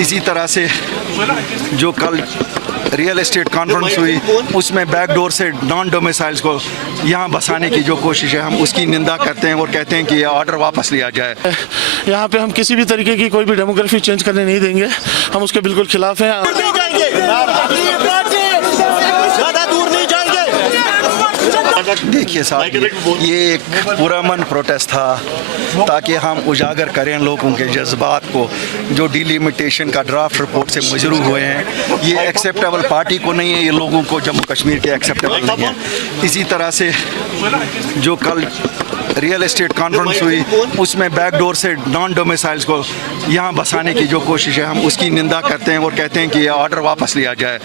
इसी तरह से जो कल रियल एस्टेट कॉन्फ्रेंस हुई उसमें बैकडोर से नॉन डोमिसाइल्स को यहाँ बसाने की जो कोशिश है, हम उसकी निंदा करते हैं और कहते हैं कि ये ऑर्डर वापस लिया जाए। यहाँ पे हम किसी भी तरीके की कोई भी डेमोग्राफी चेंज करने नहीं देंगे, हम उसके बिल्कुल खिलाफ हैं। देखिए साहब, ये एक पुरअमन प्रोटेस्ट था ताकि हम उजागर करें लोगों के जज्बात को जो डिलिमिटेशन का ड्राफ्ट रिपोर्ट से मजरू हुए हैं। ये एक्सेप्टेबल पार्टी को नहीं है, ये लोगों को जम्मू कश्मीर के एक्सेप्टेबल नहीं है। इसी तरह से जो कल रियल एस्टेट कॉन्फ्रेंस हुई उसमें बैकडोर से नॉन डोमिसाइल्स को यहाँ बसाने की जो कोशिश है, हम उसकी निंदा करते हैं और कहते हैं कि ये ऑर्डर वापस लिया जाए।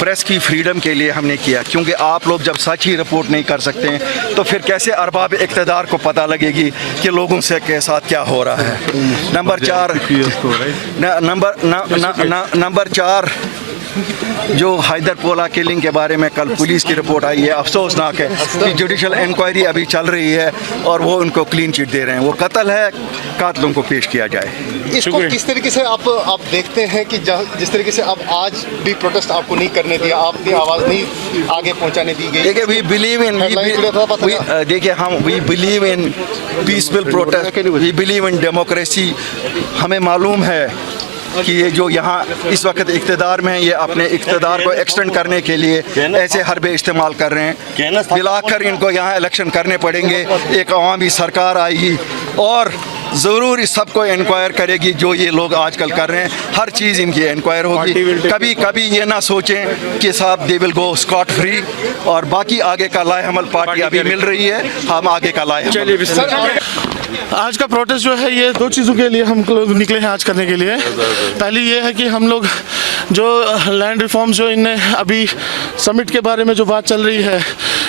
प्रेस की फ्रीडम के लिए हमने किया, क्योंकि आप लोग जब सच ही रिपोर्ट नहीं कर सकते हैं तो फिर कैसे अरबाब इक़्तिदार को पता लगेगी कि लोगों से के साथ क्या हो रहा है। नंबर 4 जो हैदरपोला किलिंग के बारे में कल पुलिस की रिपोर्ट आई है, अफसोसनाक है कि जुडिशल इंक्वायरी अभी चल रही है और वो उनको क्लीन चिट दे रहे हैं। वो कत्ल है, कातलों को पेश किया जाए। इसको किस तरीके से आप देखते हैं कि जिस तरीके से अब आज भी प्रोटेस्ट आपको नहीं करने दिया, आपकी आवाज़ नहीं आगे पहुंचाने दी गई? देखिए, we believe in peaceful protest, we believe in democracy. हमें मालूम है कि ये जो यहाँ इस वक्त इक़्तिदार में है, ये अपने इक़्तिदार को एक्सटेंड करने के लिए ऐसे हरबे इस्तेमाल कर रहे हैं। मिलाकर इनको यहाँ इलेक्शन करने पड़ेंगे, एक अवामी सरकार आएगी और ज़रूर इस सबको इंक्वायर करेगी जो ये लोग आजकल कर रहे हैं। हर चीज़ इनकी इंक्वायर होगी। कभी ये ना सोचें कि साहब they will go Scott free, और बाकी आगे का लाएहमल पार्टी अभी मिल रही है, हम आगे का लाएहमल। आज का प्रोटेस्ट जो है ये 2 चीज़ों के लिए हम लोग निकले हैं आज करने के लिए। पहली ये है कि हम लोग जो लैंड रिफॉर्म्स जो इनने अभी समिट के बारे में जो बात चल रही है,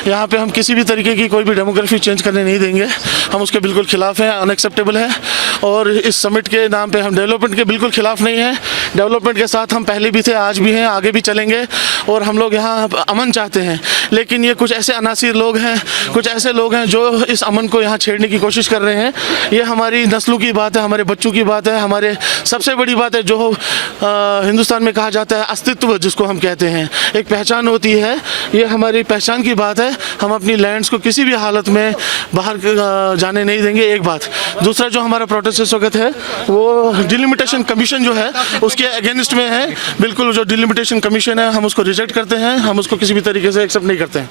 यहाँ पे हम किसी भी तरीके की कोई भी डेमोग्राफी चेंज करने नहीं देंगे, हम उसके बिल्कुल खिलाफ हैं, अनएक्सेप्टेबल है। और इस समिट के नाम पे हम डेवलपमेंट के बिल्कुल खिलाफ नहीं हैं। डेवलपमेंट के साथ हम पहले भी थे, आज भी हैं, आगे भी चलेंगे, और हम लोग यहाँ अमन चाहते हैं। लेकिन ये कुछ ऐसे अनासिर लोग हैं, कुछ ऐसे लोग हैं जो इस अमन को यहाँ छेड़ने की कोशिश कर रहे हैं। ये हमारी नस्लों की बात है, हमारे बच्चों की बात है, हमारे सबसे बड़ी बात है जो हिंदुस्तान में कहा जाता है अस्तित्व, जिसको हम कहते हैं, एक पहचान होती है। ये हमारी पहचान की बात है। हम अपनी लैंड्स को किसी भी हालत में बाहर जाने नहीं देंगे, एक बात। दूसरा जो हमारा प्रोटेस्ट इस वक्त है वो डिलिमिटेशन कमीशन जो है उसके अगेंस्ट में है। बिल्कुल, जो डिलिमिटेशन कमीशन है हम उसको रिजेक्ट करते हैं, हम उसको किसी भी तरीके से एक्सेप्ट नहीं करते हैं।